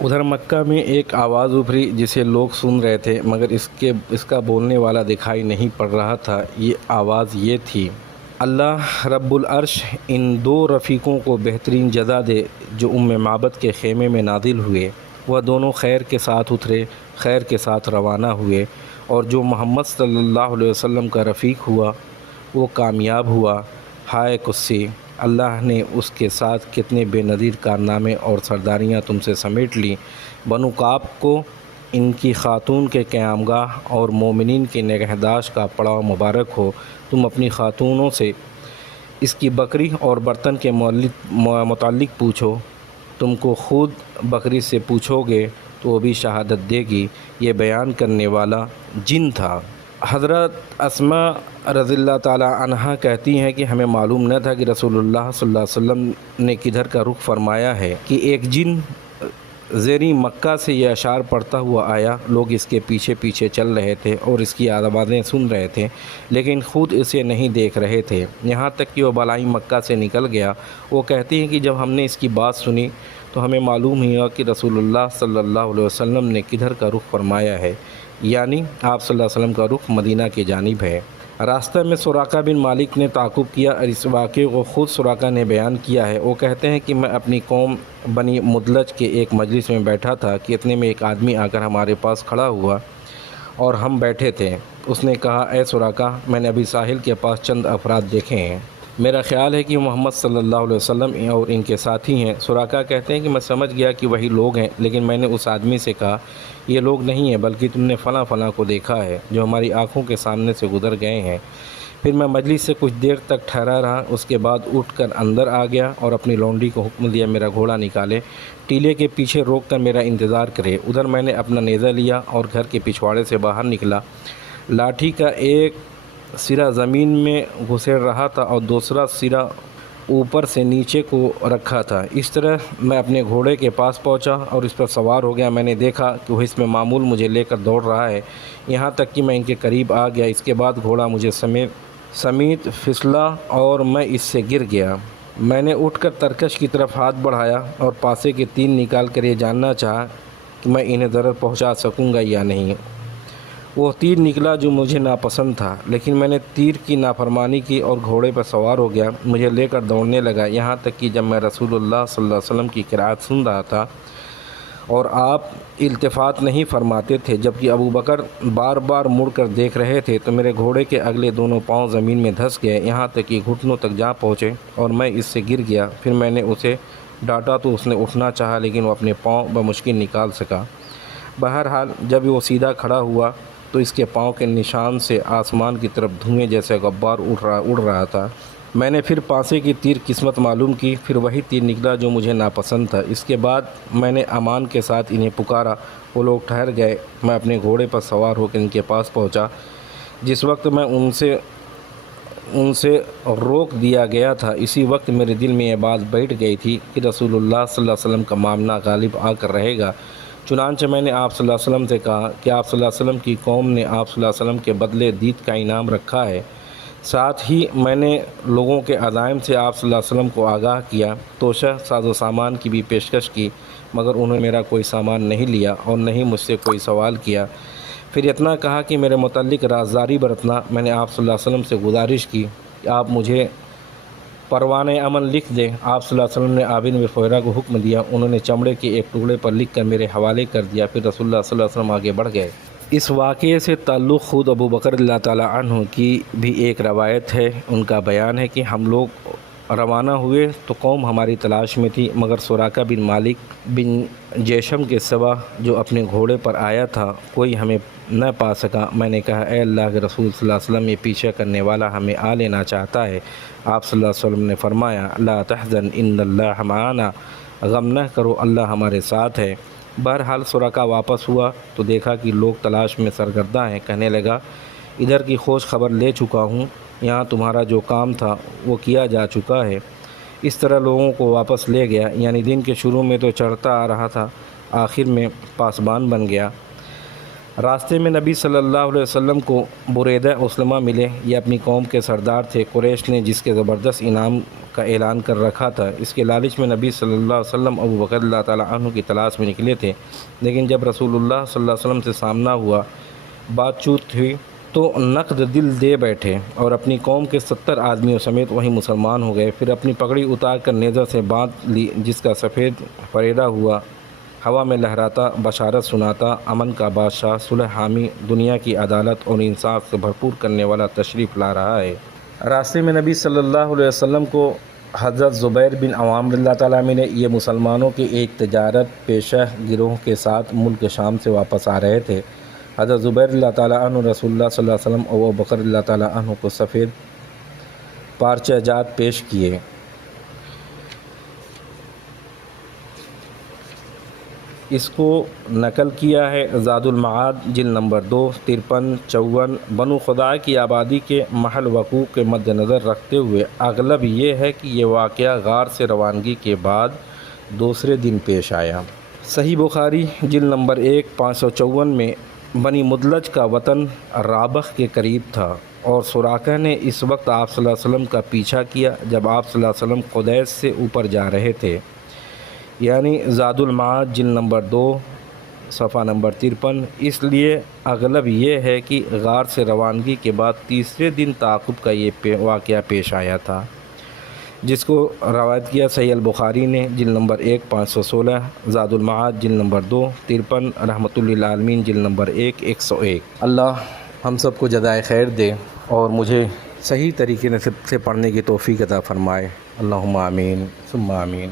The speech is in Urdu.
ادھر مکہ میں ایک آواز ابھری جسے لوگ سن رہے تھے مگر اس کا بولنے والا دکھائی نہیں پڑ رہا تھا۔ یہ آواز یہ تھی: اللہ رب العرش ان دو رفیقوں کو بہترین جزا دے جو معبد کے خیمے میں نازل ہوئے۔ وہ دونوں خیر کے ساتھ اترے، خیر کے ساتھ روانہ ہوئے، اور جو محمد صلی اللہ علیہ وسلم کا رفیق ہوا وہ کامیاب ہوا۔ ہائے قدسی! اللہ نے اس کے ساتھ کتنے بے نظیر کارنامے اور سرداریاں تم سے سمیٹ لیں۔ بنو کعب کو ان کی خاتون کے قیامگاہ اور مومنین کی نگہداشت کا پڑاؤ مبارک ہو۔ تم اپنی خاتونوں سے اس کی بکری اور برتن کے متعلق پوچھو، تم کو خود بکری سے پوچھو گے تو وہ بھی شہادت دے گی۔ یہ بیان کرنے والا جن تھا۔ حضرت اسماء رضی اللہ تعالیٰ عنہا کہتی ہیں کہ ہمیں معلوم نہ تھا کہ رسول اللہ صلی اللہ علیہ وسلم نے کدھر کا رخ فرمایا ہے کہ ایک جن زیریں مکہ سے یہ اشعار پڑھتا ہوا آیا۔ لوگ اس کے پیچھے پیچھے چل رہے تھے اور اس کی آوازیں سن رہے تھے لیکن خود اسے نہیں دیکھ رہے تھے، یہاں تک کہ وہ بالائی مکہ سے نکل گیا۔ وہ کہتی ہیں کہ جب ہم نے اس کی بات سنی تو ہمیں معلوم ہوا کہ رسول اللہ صلی اللہ علیہ وسلم نے کدھر کا رخ فرمایا ہے، یعنی آپ صلی اللہ علیہ وسلم کا رخ مدینہ کی جانب ہے۔ راستہ میں سراقہ بن مالک نے تعاقب کیا اور اس واقعے کو خود سراقہ نے بیان کیا ہے۔ وہ کہتے ہیں کہ میں اپنی قوم بنی مدلج کے ایک مجلس میں بیٹھا تھا کہ اتنے میں ایک آدمی آ کر ہمارے پاس کھڑا ہوا اور ہم بیٹھے تھے۔ اس نے کہا: اے سراقہ، میں نے ابھی ساحل کے پاس چند افراد دیکھے ہیں، میرا خیال ہے کہ محمد صلی اللہ علیہ وسلم اور ان کے ساتھی ہیں۔ سراقہ کہتے ہیں کہ میں سمجھ گیا کہ وہی لوگ ہیں، لیکن میں نے اس آدمی سے کہا: یہ لوگ نہیں ہیں بلکہ تم نے فلاں فلاں کو دیکھا ہے جو ہماری آنکھوں کے سامنے سے گزر گئے ہیں۔ پھر میں مجلس سے کچھ دیر تک ٹھہرا رہا، اس کے بعد اٹھ کر اندر آ گیا اور اپنی لونڈی کو حکم دیا میرا گھوڑا نکالے، ٹیلے کے پیچھے روک کر میرا انتظار کرے۔ ادھر میں نے اپنا نیزہ لیا اور گھر کے پچھواڑے سے باہر نکلا۔ لاٹھی کا ایک سرا زمین میں گھسیڑ رہا تھا اور دوسرا سرا اوپر سے نیچے کو رکھا تھا۔ اس طرح میں اپنے گھوڑے کے پاس پہنچا اور اس پر سوار ہو گیا۔ میں نے دیکھا کہ وہ اس میں معمول مجھے لے کر دوڑ رہا ہے، یہاں تک کہ میں ان کے قریب آ گیا۔ اس کے بعد گھوڑا مجھے سمیت پھسلا اور میں اس سے گر گیا۔ میں نے اٹھ کر ترکش کی طرف ہاتھ بڑھایا اور پاسے کے تیر نکال کر یہ جاننا چاہا کہ میں انہیں ضرر پہنچا سکوں گا یا نہیں۔ وہ تیر نکلا جو مجھے ناپسند تھا، لیکن میں نے تیر کی نافرمانی کی اور گھوڑے پر سوار ہو گیا۔ مجھے لے کر دوڑنے لگا، یہاں تک کہ جب میں رسول اللہ صلی اللہ علیہ وسلم کی قرأت سن رہا تھا اور آپ التفات نہیں فرماتے تھے جبکہ ابو بکر بار بار مڑ کر دیکھ رہے تھے، تو میرے گھوڑے کے اگلے دونوں پاؤں زمین میں دھس گئے، یہاں تک کہ گھٹنوں تک جا پہنچے اور میں اس سے گر گیا۔ پھر میں نے اسے ڈانٹا تو اس نے اٹھنا چاہا لیکن وہ اپنے پاؤں بمشکل نکال سکا۔ بہرحال جب وہ سیدھا کھڑا ہوا تو اس کے پاؤں کے نشان سے آسمان کی طرف دھوئیں جیسے غبار اڑ رہا تھا۔ میں نے پھر پانسے کی تیر قسمت معلوم کی، پھر وہی تیر نکلا جو مجھے ناپسند تھا۔ اس کے بعد میں نے امان کے ساتھ انہیں پکارا، وہ لوگ ٹھہر گئے۔ میں اپنے گھوڑے پر سوار ہو کر ان کے پاس پہنچا۔ جس وقت میں ان سے روک دیا گیا تھا، اسی وقت میرے دل میں یہ بات بیٹھ گئی تھی کہ رسول اللہ صلی اللہ علیہ وسلم کا معاملہ غالب آ کر رہے گا۔ چنانچہ میں نے آپ صلی اللہ علیہ وسلم سے کہا کہ آپ صلی اللہ علیہ وسلم کی قوم نے آپ صلی اللہ علیہ وسلم کے بدلے دید کا انعام رکھا ہے۔ ساتھ ہی میں نے لوگوں کے عزائم سے آپ صلی اللہ علیہ وسلم کو آگاہ کیا، توشہ ساز و سامان کی بھی پیشکش کی، مگر انہوں نے میرا کوئی سامان نہیں لیا اور نہ ہی مجھ سے کوئی سوال کیا۔ پھر اتنا کہا کہ میرے متعلق رازداری برتنا۔ میں نے آپ صلی اللہ علیہ وسلم سے گزارش کی کہ آپ مجھے پروانِ عمل لکھ دیں۔ آپ صلی اللہ علیہ وسلم نے عابد بن فہیرہ کو حکم دیا، انہوں نے چمڑے کے ایک ٹکڑے پر لکھ کر میرے حوالے کر دیا۔ پھر رسول اللہ صلی اللہ علیہ وسلم آگے بڑھ گئے۔ اس واقعے سے تعلق خود ابو بکر رضی اللہ تعالیٰ عنہ کی بھی ایک روایت ہے۔ ان کا بیان ہے کہ ہم لوگ روانہ ہوئے تو قوم ہماری تلاش میں تھی، مگر سراقہ بن مالک بن جیشم کے سوا جو اپنے گھوڑے پر آیا تھا کوئی ہمیں نہ پا سکا۔ میں نے کہا: اے اللہ کے رسول صلی اللہ علیہ وسلم، یہ پیچھے کرنے والا ہمیں آ لینا چاہتا ہے۔ آپ صلی اللہ علیہ وسلم نے فرمایا: لا تحزن ان اللہ معنا، غم نہ کرو، اللہ ہمارے ساتھ ہے۔ بہرحال سراقہ واپس ہوا تو دیکھا کہ لوگ تلاش میں سرگرداں ہیں۔ کہنے لگا: ادھر کی خوش خبر لے چکا ہوں، یہاں تمہارا جو کام تھا وہ کیا جا چکا ہے۔ اس طرح لوگوں کو واپس لے گیا، یعنی دن کے شروع میں تو چڑھتا آ رہا تھا، آخر میں پاسبان بن گیا۔ راستے میں نبی صلی اللہ علیہ وسلم کو بریدہ اسلمہ ملے۔ یہ اپنی قوم کے سردار تھے۔ قریش نے جس کے زبردست انعام کا اعلان کر رکھا تھا، اس کے لالچ میں نبی صلی اللہ علیہ وسلم ابو بکر اللہ تعالیٰ عنہ کی تلاش میں نکلے تھے، لیکن جب رسول اللہ صلی اللہ علیہ وسلم سے سامنا ہوا، بات چیت ہوئی تو نقد دل دے بیٹھے اور اپنی قوم کے 70 آدمیوں سمیت وہیں مسلمان ہو گئے۔ پھر اپنی پگڑی اتار کر نیزہ سے باندھ لی، جس کا سفید پریڑا ہوا ہوا میں لہراتا بشارت سناتا، امن کا بادشاہ، صلح حامی، دنیا کی عدالت اور انصاف سے بھرپور کرنے والا تشریف لا رہا ہے۔ راستے میں نبی صلی اللہ علیہ وسلم کو حضرت زبیر بن عوام رضی اللہ تعالیٰ عنہ نے، یہ مسلمانوں کے ایک تجارت پیشہ گروہ کے ساتھ ملک شام سے واپس آ رہے تھے۔ حضرت زبیر رضی اللہ تعالیٰ عنہ رسول اللہ صلی اللہ علیہ وسلم اور ابو بکر رضی اللہ تعالیٰ عنہ کو سفید پارچہ جات پیش کیے۔ اس کو نقل کیا ہے زاد المعاد جلد نمبر 2 53-54۔ بنو خداع کی آبادی کے محل وقوع کے مد نظر رکھتے ہوئے اغلب یہ ہے کہ یہ واقعہ غار سے روانگی کے بعد دوسرے دن پیش آیا۔ صحیح بخاری جلد نمبر 1 554 میں بنی مدلج کا وطن رابغ کے قریب تھا اور سراقہ نے اس وقت آپ صلی اللہ علیہ وسلم کا پیچھا کیا جب آپ صلی اللہ علیہ وسلم قدیس سے اوپر جا رہے تھے، یعنی زاد المعاد جلد نمبر 2 صفحہ نمبر 53۔ اس لیے اغلب یہ ہے کہ غار سے روانگی کے بعد تیسرے دن تعاقب کا یہ واقعہ پیش آیا تھا، جس کو روایت کیا صحیح البخاری نے جلد نمبر 1 516، زاد المعاد جلد نمبر 2 53، رحمۃ للعالمین جلد نمبر 1 101۔ اللہ ہم سب کو جزائے خیر دے اور مجھے صحیح طریقے سے پڑھنے کی توفیق عطا فرمائے۔ اللہم آمین ثم آمین۔